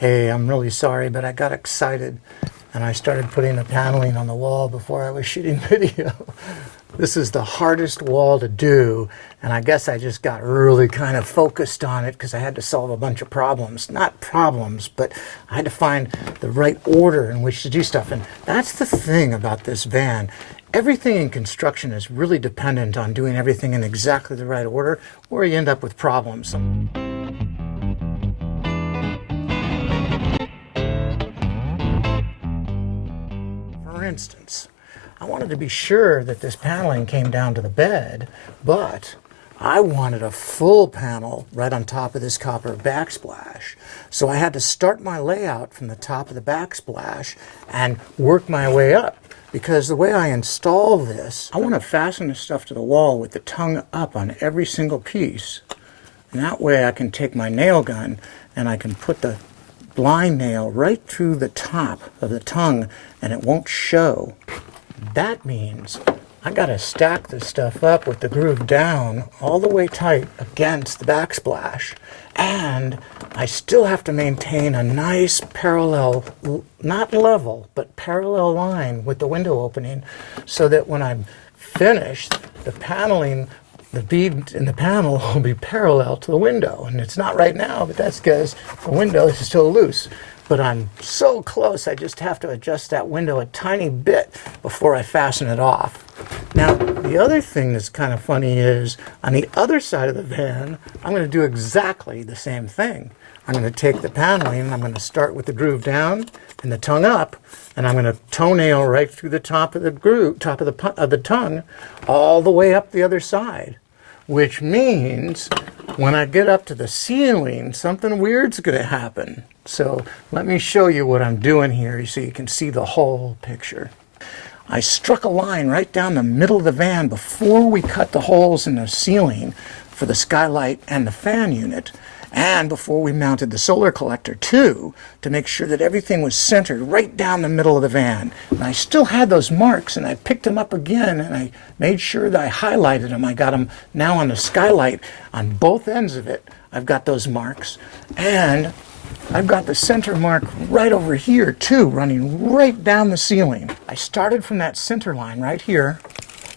Hey, I'm really sorry, but I got excited and I started putting the paneling on the wall before I was shooting video. This is the hardest wall to do, and I guess I just got really kind of focused on it because I had to solve a bunch of problems. Not problems, but I had to find the right order in which to do stuff. And that's the thing about this van. Everything in construction is really dependent on doing everything in exactly the right order, or you end up with problems. For instance, I wanted to be sure that this paneling came down to the bed, but I wanted a full panel right on top of this copper backsplash. So I had to start my layout from the top of the backsplash and work my way up. Because the way I install this, I want to fasten the stuff to the wall with the tongue up on every single piece. And that way I can take my nail gun and I can put the blind nail right through the top of the tongue and it won't show. That means I got to stack this stuff up with the groove down all the way tight against the backsplash. And I still have to maintain a nice parallel, not level, but parallel line with the window opening so that when I'm finished, the paneling, the bead in the panel will be parallel to the window. And it's not right now, but that's because the window is still loose. But I'm so close, I just have to adjust that window a tiny bit before I fasten it off. Now, the other thing that's kind of funny is, on the other side of the van, I'm going to do exactly the same thing. I'm going to take the paneling, and I'm going to start with the groove down and the tongue up, and I'm going to toenail right through the top of the groove, top of the tongue, all the way up the other side. Which means when I get up to the ceiling, something weird's going to happen. So let me show you what I'm doing here so you can see the whole picture. I struck a line right down the middle of the van before we cut the holes in the ceiling for the skylight and the fan unit, and before we mounted the solar collector too, to make sure that everything was centered right down the middle of the van. And I still had those marks, and I picked them up again, and I made sure that I highlighted them. I got them now on the skylight on both ends of it. I've got those marks, and I've got the center mark right over here too, running right down the ceiling. I started from that center line right here.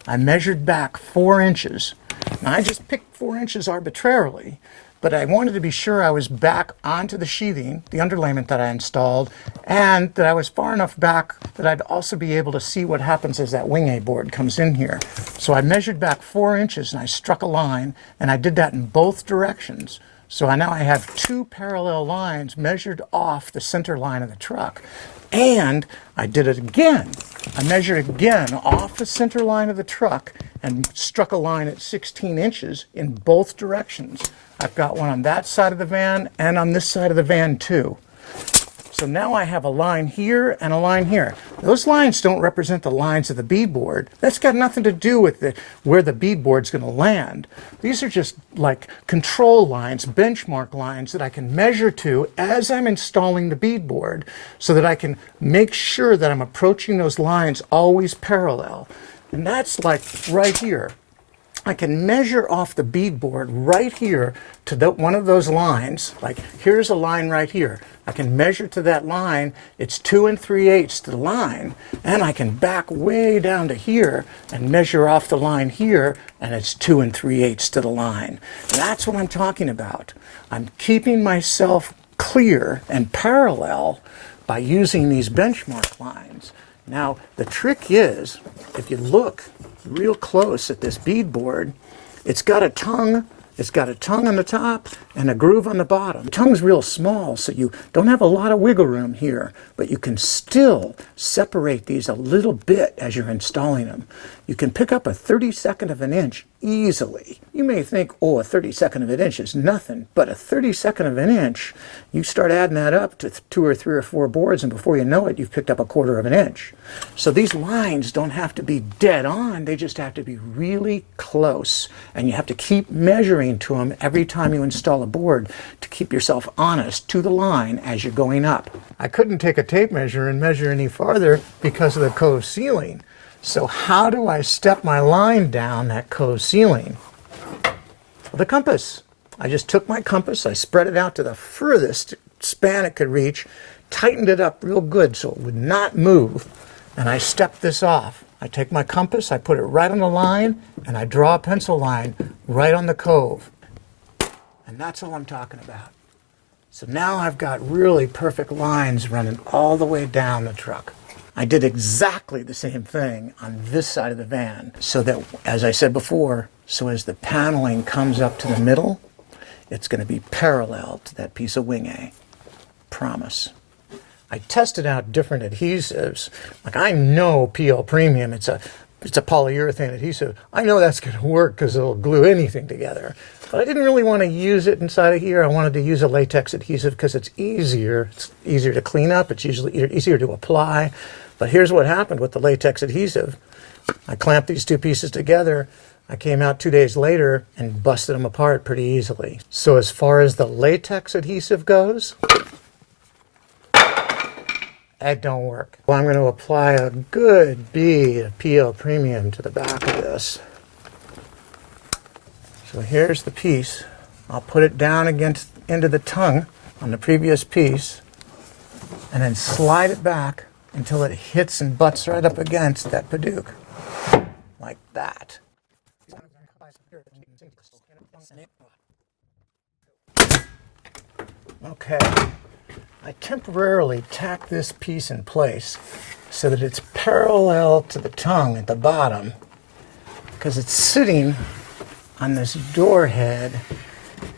I measured back 4 inches. Now I just picked 4 inches arbitrarily, but I wanted to be sure I was back onto the sheathing, the underlayment that I installed, and that I was far enough back that I'd also be able to see what happens as that wing A-board comes in here. So I measured back 4 inches and I struck a line, and I did that in both directions. So now I have 2 parallel lines measured off the center line of the truck. And I did it again. I measured again off the center line of the truck and struck a line at 16 inches in both directions. I've got one on that side of the van and on this side of the van too. So now I have a line here and a line here. Those lines don't represent the lines of the beadboard. That's got nothing to do with where the beadboard's going to land. These are just like control lines, benchmark lines that I can measure to as I'm installing the beadboard so that I can make sure that I'm approaching those lines always parallel. And that's like right here. I can measure off the beadboard right here to one of those lines. Like here's a line right here. I can measure to that line. It's 2 3/8 to the line, and I can back way down to here and measure off the line here, and it's 2 3/8 to the line. That's what I'm talking about. I'm keeping myself clear and parallel by using these benchmark lines. Now, the trick is, if you look real close at this beadboard, it's got a tongue on the top and a groove on the bottom. The tongue's real small, so you don't have a lot of wiggle room here, but you can still separate these a little bit as you're installing them. You can pick up a 32nd of an inch easily. You may think, oh, a 32nd of an inch is nothing, but a 32nd of an inch, you start adding that up to 2 or 3 or 4 boards, and before you know it, you've picked up a 1/4 of an inch. So these lines don't have to be dead on, they just have to be really close, and you have to keep measuring to them every time you install a board to keep yourself honest to the line as you're going up. I couldn't take a tape measure and measure any farther because of the cove ceiling. So how do I step my line down that cove ceiling? With a compass. I just took my compass, I spread it out to the furthest span it could reach, tightened it up real good so it would not move, and I stepped this off. I take my compass, I put it right on the line, and I draw a pencil line right on the cove. And that's all I'm talking about. So now I've got really perfect lines running all the way down the truck. I did exactly the same thing on this side of the van, so that, as I said before, so as the paneling comes up to the middle, it's going to be parallel to that piece of wing A. Promise. I tested out different adhesives. Like, I know PL Premium, it's a polyurethane adhesive. I know that's going to work because it'll glue anything together. But I didn't really want to use it inside of here. I wanted to use a latex adhesive because it's easier. It's easier to clean up. It's usually easier to apply. But here's what happened with the latex adhesive. I clamped these two pieces together. I came out 2 days later and busted them apart pretty easily. So as far as the latex adhesive goes, that don't work. Well, I'm going to apply a good bead of PL Premium to the back of this. So here's the piece. I'll put it down into the tongue on the previous piece and then slide it back until it hits and butts right up against that Paduke. Like that. Okay. I temporarily tack this piece in place so that it's parallel to the tongue at the bottom, because it's sitting on this door head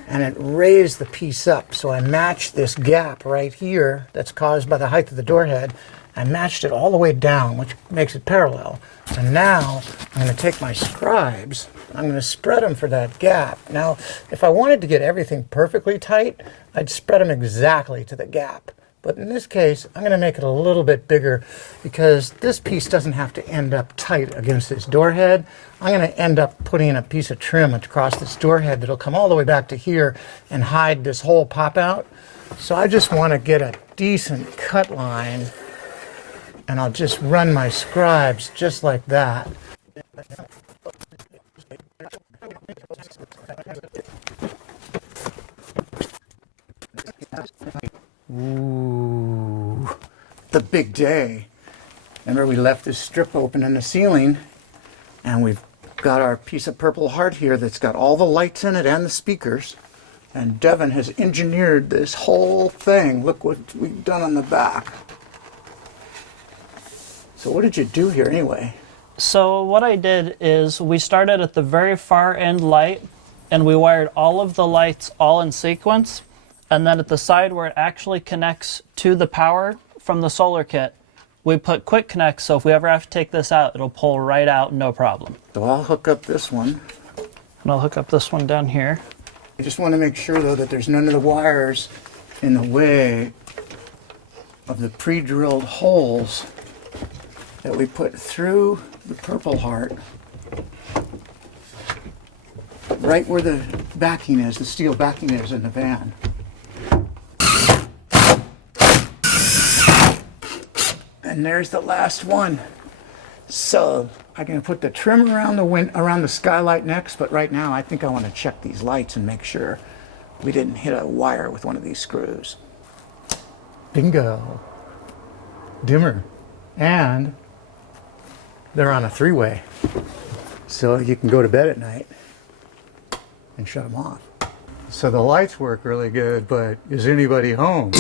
and it raised the piece up. So I matched this gap right here that's caused by the height of the door head. I matched it all the way down, which makes it parallel. So now I'm going to take my scribes, I'm going to spread them for that gap. Now, if I wanted to get everything perfectly tight, I'd spread them exactly to the gap. But in this case, I'm going to make it a little bit bigger because this piece doesn't have to end up tight against this door head. I'm going to end up putting a piece of trim across this door head that'll come all the way back to here and hide this whole pop out. So I just want to get a decent cut line, and I'll just run my scribes just like that. Ooh, the big day. Remember, we left this strip open in the ceiling, and we've got our piece of Purple Heart here that's got all the lights in it and the speakers. And Devin has engineered this whole thing. Look what we've done on the back. So what did you do here anyway? So what I did is we started at the very far end light, and we wired all of the lights all in sequence. And then at the side where it actually connects to the power from the solar kit, we put quick connects, so if we ever have to take this out, it'll pull right out, no problem. So I'll hook up this one. And I'll hook up this one down here. I just want to make sure, though, that there's none of the wires in the way of the pre-drilled holes that we put through the Purple Heart, right where the backing is, the steel backing is in the van. And there's the last one. So I'm going to put the trim around the skylight next, but right now I think I want to check these lights and make sure we didn't hit a wire with one of these screws. Bingo. Dimmer. And they're on a three-way. So you can go to bed at night and shut them off. So the lights work really good, but is anybody home?